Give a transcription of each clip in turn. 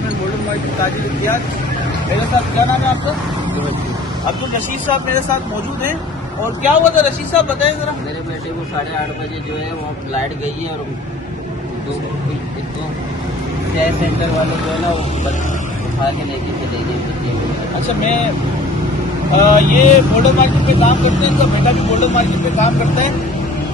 Chairman golden market ताजिर इम्तियाज। मेरे साथ क्या नाम है आपका? अब्दुल रशीद साहब मेरे साथ मौजूद हैं। और क्या हुआ था रशीद साहब, बताएं जरा। मेरे बेटे को 8:30 बजे जो है वो लाइट गई है और दो सेंटर वाले जो है ना वो उठा के लेके चले गए। अच्छा, मैं ये गोल्डन मार्केट पे काम करते हैं, इनका बेटा भी गोल्डन मार्केट पे काम करता है।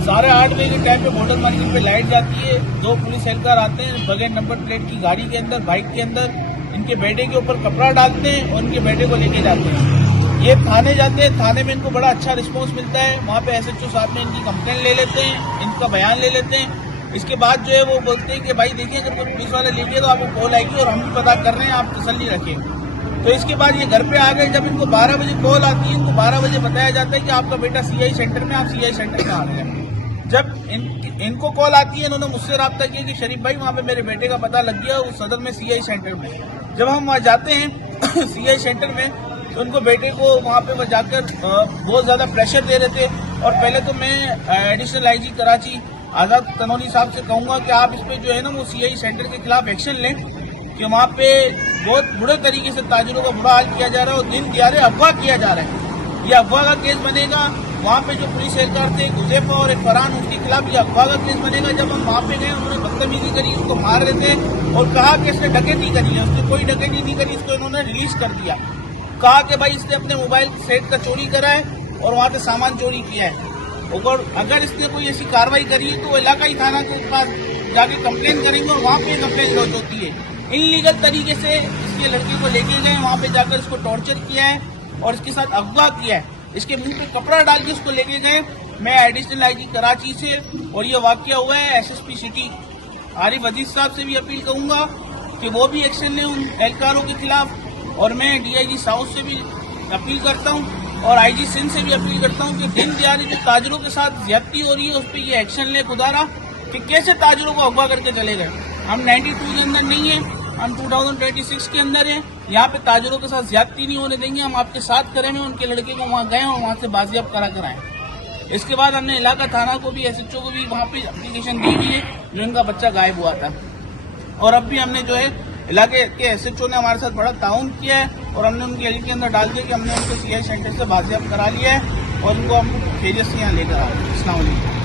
8:30 बजे के टाइम पे गोल्डन मार्केट पे लाइट जाती है, 2 पुलिस एहलकार आते हैं बगैर नंबर प्लेट की गाड़ी के अंदर, बाइक के अंदर, इनके बेटे के ऊपर कपड़ा डालते हैं और इनके बेटे को लेके जाते हैं। ये थाने जाते हैं, थाने में इनको बड़ा अच्छा रिस्पॉन्स मिलता है। वहाँ पे SHO साहब में इनकी कंप्लेंट ले लेते हैं, इनका बयान ले लेते हैं। इसके बाद जो है वो बोलते हैं कि भाई देखिए अगर कोई पुलिस वाले लेंगे तो आपको कॉल आएगी और हम भी पता कर रहे हैं, आप तसल्ली रखें। तो इसके बाद ये घर पे आ गए। जब इनको 12 बजे कॉल आती है, इनको 12 बजे बताया जाता है कि आपका बेटा CI सेंटर में, आप CI सेंटर में आ गए। जब इनको कॉल आती है, इन्होंने मुझसे रब्ता किया कि शरीफ भाई वहाँ पे मेरे बेटे का पता लग गया, उस सदर में CI सेंटर में। जब हम वहाँ जाते हैं CI सेंटर में, तो उनको बेटे को वहाँ पे वो जाकर बहुत ज़्यादा प्रेशर दे रहे थे। और पहले तो मैं एडिशनल IG कराची आज़ाद तनोली साहब से कहूँगा कि आप इस पर जो है ना वो CI सेंटर के खिलाफ एक्शन लें, कि वहाँ पे बहुत बुरे तरीके से ताजिरों का बुरा हाल किया जा रहा है और दिन दिहाड़े अगवा किया जा रहा है। ये अगवा का केस बनेगा। वहाँ पे जो पुलिस एहलकार थे गुजैफा और एक फरहान, उनके खिलाफ ये अगवा का केस बनेगा। जब हम वहाँ पे गए, उन्होंने बदतमीजी करी, उसको मार रहे थे और कहा कि इसने डकैती करी है। उसने कोई डकैती नहीं करी, इसको इन्होंने रिलीज कर दिया। कहा कि भाई इसने अपने मोबाइल सेट का चोरी करा है और वहाँ से सामान चोरी किया है। और अगर इसने कोई ऐसी कार्रवाई करी है तो वो इलाकाई थाना के पास जाके कंप्लेन करेंगे और वहाँ पे कंप्लेन लॉन्च होती है। इनलीगल तरीके से इसके लड़के को लेके गए, वहाँ पे जाकर इसको टॉर्चर किया है और इसके साथ अगवा किया है। इसके मुंह पे कपड़ा डाल के उसको लेके गए। मैं एडिशनल IG कराची से, और ये वाकया हुआ है SSP सिटी आरिफ अजीज साहब से भी अपील करूंगा कि वो भी एक्शन लें उन एहलकारों के खिलाफ। और मैं DIG साउथ से भी अपील करता हूँ और IG सिंध से भी अपील करता हूँ कि दिन दिहाड़े जो ताजिरों के साथ ज्यादती हो रही है उस पर ये एक्शन ले खुदारा, कि कैसे ताजिरों को अगवा करके चले गए। हम 92 के अंदर नहीं है, हम 2026 के अंदर हैं। यहाँ पे ताजिरों के साथ ज्यादती नहीं होने देंगे। हम आपके साथ करेंगे, उनके लड़के को वहाँ गए और वहाँ से बाजियाब करा कर आए। इसके बाद हमने इलाका थाना को भी, SHO को भी वहाँ पे एप्लीकेशन दी हुई है जो इनका बच्चा गायब हुआ था। और अब भी हमने जो है इलाके के SHO ने हमारे साथ बड़ा ताउन किया है और हमने उनकी एल के अंदर डाल दिया कि हमने उनको CI सेंटर से बाजियाब करा लिया है और उनको हम खैरियत से यहाँ लेकर आए। अस्सलाम वालेकुम।